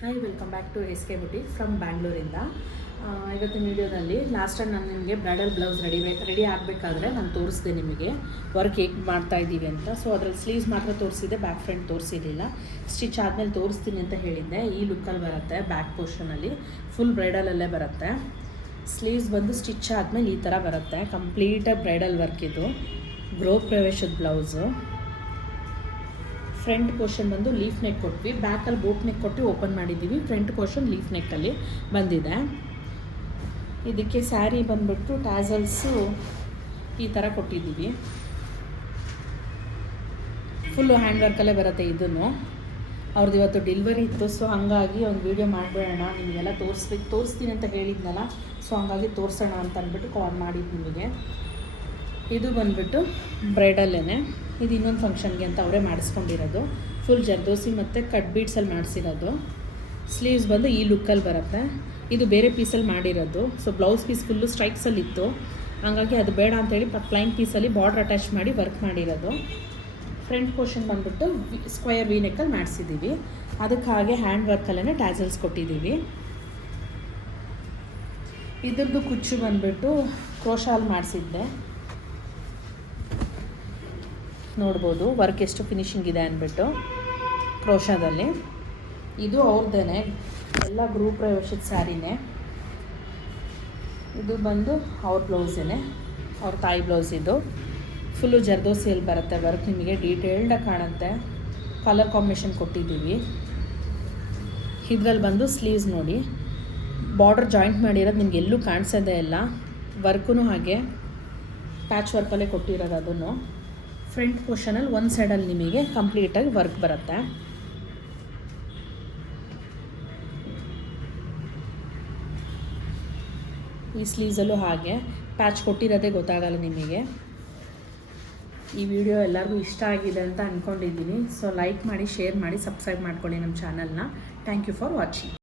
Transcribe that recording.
Hi, welcome back to S K boutique from ಬ್ಯಾಂಗ್ಳೂರಿಂದ. ಇವತ್ತಿನ ವೀಡಿಯೋದಲ್ಲಿ ಲಾಸ್ಟ್ ಟೈಮ್ ನಾನು ನಿಮಗೆ ಬ್ರೈಡಲ್ ಬ್ಲೌಸ್ ರೆಡಿ ಆಗಬೇಕಾದ್ರೆ ನಾನು ತೋರಿಸಿದೆ ನಿಮಗೆ ವರ್ಕ್ ಹೇಗೆ ಮಾಡ್ತಾ ಇದ್ದೀವಿ ಅಂತ. ಸೊ ಅದರಲ್ಲಿ ಸ್ಲೀವ್ಸ್ ಮಾತ್ರ ತೋರಿಸಿದೆ, ಬ್ಯಾಕ್ ಫ್ರಂಟ್ ತೋರಿಸಿರಲಿಲ್ಲ. ಸ್ಟಿಚ್ ಆದಮೇಲೆ ತೋರಿಸ್ತೀನಿ ಅಂತ ಹೇಳಿದ್ದೆ. ಈ ಲುಕ್ಕಲ್ಲಿ ಬರುತ್ತೆ, ಬ್ಯಾಕ್ ಪೋರ್ಷನಲ್ಲಿ ಫುಲ್ ಬ್ರೈಡಲಲ್ಲೇ ಬರುತ್ತೆ. ಸ್ಲೀವ್ಸ್ ಬಂದು ಸ್ಟಿಚ್ ಆದಮೇಲೆ ಈ ಥರ ಬರುತ್ತೆ. ಕಂಪ್ಲೀಟಾಗಿ ಬ್ರೈಡಲ್ ವರ್ಕ್ ಇದು. ಗೃಹ ಪ್ರವೇಶದ ಬ್ಲೌಸು. ಫ್ರಂಟ್ ಪೋರ್ಷನ್ ಬಂದು ಲೀಫ್ ನೆಕ್ ಕೊಟ್ವಿ, ಬ್ಯಾಕಲ್ಲಿ ಬೋಟ್ ನೆಕ್ ಕೊಟ್ಟು ಓಪನ್ ಮಾಡಿದ್ದೀವಿ. ಫ್ರಂಟ್ ಪೋರ್ಷನ್ ಲೀಫ್ ನೆಕ್ಕಲ್ಲಿ ಬಂದಿದೆ. ಇದಕ್ಕೆ ಸ್ಯಾರಿ ಬಂದುಬಿಟ್ಟು ಟ್ಯಾಸಲ್ಸು ಈ ಥರ ಕೊಟ್ಟಿದ್ದೀವಿ. ಫುಲ್ಲು ಹ್ಯಾಂಡ್ ವರ್ಕಲ್ಲೇ ಬರುತ್ತೆ. ಇದನ್ನು ಅವ್ರದ್ದು ಇವತ್ತು ಡೆಲಿವರಿ ಇತ್ತು, ಸೊ ಹಾಗಾಗಿ ಒಂದು ವೀಡಿಯೋ ಮಾಡಿಬಿಡೋಣ, ನಿಮಗೆಲ್ಲ ತೋರಿಸ್ತೀನಿ ಅಂತ ಹೇಳಿದ್ನಲ್ಲ, ಸೊ ಹಾಗಾಗಿ ತೋರಿಸೋಣ ಅಂತ ಅಂದ್ಬಿಟ್ಟು ಕಾಲ್ ಮಾಡಿದ್ದು ನಿಮಗೆ. ಇದು ಬಂದುಬಿಟ್ಟು ಬ್ರೈಡಲ್ಲೇ. ಇದು ಇನ್ನೊಂದು ಫಂಕ್ಷನ್ಗೆ ಅಂತ ಅವರೇ ಮಾಡಿಸ್ಕೊಂಡಿರೋದು. ಫುಲ್ ಜರ್ದೋಸಿ ಮತ್ತು ಕಟ್ ಬೀಡ್ಸಲ್ಲಿ ಮಾಡಿಸಿರೋದು. ಸ್ಲೀವ್ಸ್ ಬಂದು ಈ ಲುಕ್ಕಲ್ಲಿ ಬರುತ್ತೆ. ಇದು ಬೇರೆ ಪೀಸಲ್ಲಿ ಮಾಡಿರೋದು. ಸೊ ಬ್ಲೌಸ್ ಪೀಸ್ ಫುಲ್ಲು ಸ್ಟ್ರೈಕ್ಸಲ್ಲಿತ್ತು, ಹಾಗಾಗಿ ಅದು ಬೇಡ ಅಂತೇಳಿ ಪ್ಲೈನ್ ಪೀಸಲ್ಲಿ ಬಾರ್ಡ್ರ್ ಅಟ್ಯಾಚ್ ಮಾಡಿ ವರ್ಕ್ ಮಾಡಿರೋದು. ಫ್ರಂಟ್ ಪೋರ್ಷನ್ ಬಂದುಬಿಟ್ಟು ಸ್ಕ್ವಯರ್ ವಿ ನೆಕ್ಕಲ್ಲಿ ಮಾಡಿಸಿದ್ದೀವಿ. ಅದಕ್ಕೆ ಹಾಗೆ ಹ್ಯಾಂಡ್ ವರ್ಕಲ್ಲೇ ಟ್ಯಾಸಲ್ಸ್ ಕೊಟ್ಟಿದ್ದೀವಿ. ಇದ್ರದ್ದು ಕುಚ್ಚು ಬಂದುಬಿಟ್ಟು ಕ್ರೋಶಾಲ್ ಮಾಡಿಸಿದ್ದೆ. ನೋಡ್ಬೋದು ವರ್ಕ್ ಎಷ್ಟು ಫಿನಿಶಿಂಗ್ ಇದೆ ಅಂದ್ಬಿಟ್ಟು ಕ್ರೋಶಾದಲ್ಲಿ. ಇದು ಅವ್ರದ್ದೇ, ಎಲ್ಲ ಗೃಹ ಪ್ರವೇಶದ ಸ್ಯಾರಿನೇ. ಇದು ಬಂದು ಅವ್ರ ಬ್ಲೌಸೇ, ಅವ್ರ ತಾಯಿ ಬ್ಲೌಸ್. ಇದು ಫುಲ್ಲು ಜರ್ದೋಸಿಯಲ್ಲಿ ಬರುತ್ತೆ ವರ್ಕ್, ನಿಮಗೆ ಡೀಟೇಲ್ಡಾಗಿ ಕಾಣುತ್ತೆ. ಕಲರ್ ಕಾಂಬಿನೇಷನ್ ಕೊಟ್ಟಿದ್ದೀವಿ. ಇದ್ರಲ್ಲಿ ಬಂದು ಸ್ಲೀವ್ಸ್ ನೋಡಿ, ಬಾರ್ಡರ್ ಜಾಯಿಂಟ್ ಮಾಡಿರೋದು ನಿಮ್ಗೆ ಎಲ್ಲೂ ಕಾಣಿಸೋದೇ ಇಲ್ಲ. ವರ್ಕೂ ಹಾಗೆ ಪ್ಯಾಚ್ ವರ್ಕಲ್ಲೇ ಕೊಟ್ಟಿರೋದು. ಅದನ್ನು ಫ್ರಂಟ್ ಪೋರ್ಷನಲ್ಲಿ ಒಂದು ಸೈಡಲ್ಲಿ ನಿಮಗೆ ಕಂಪ್ಲೀಟಾಗಿ ವರ್ಕ್ ಬರುತ್ತೆ. ಈ ಸ್ಲೀವ್ಸಲ್ಲೂ ಹಾಗೆ ಪ್ಯಾಚ್ ಕೊಟ್ಟಿರೋದೇ ಗೊತ್ತಾಗಲ್ಲ ನಿಮಗೆ. ಈ ವಿಡಿಯೋ ಎಲ್ಲರಿಗೂ ಇಷ್ಟ ಆಗಿದೆ ಅಂತ ಅಂದ್ಕೊಂಡಿದ್ದೀನಿ. ಸೊ ಲೈಕ್ ಮಾಡಿ, ಶೇರ್ ಮಾಡಿ, ಸಬ್ಸ್ಕ್ರೈಬ್ ಮಾಡ್ಕೊಳ್ಳಿ ನಮ್ಮ ಚಾನಲ್ನ. Thank you for watching.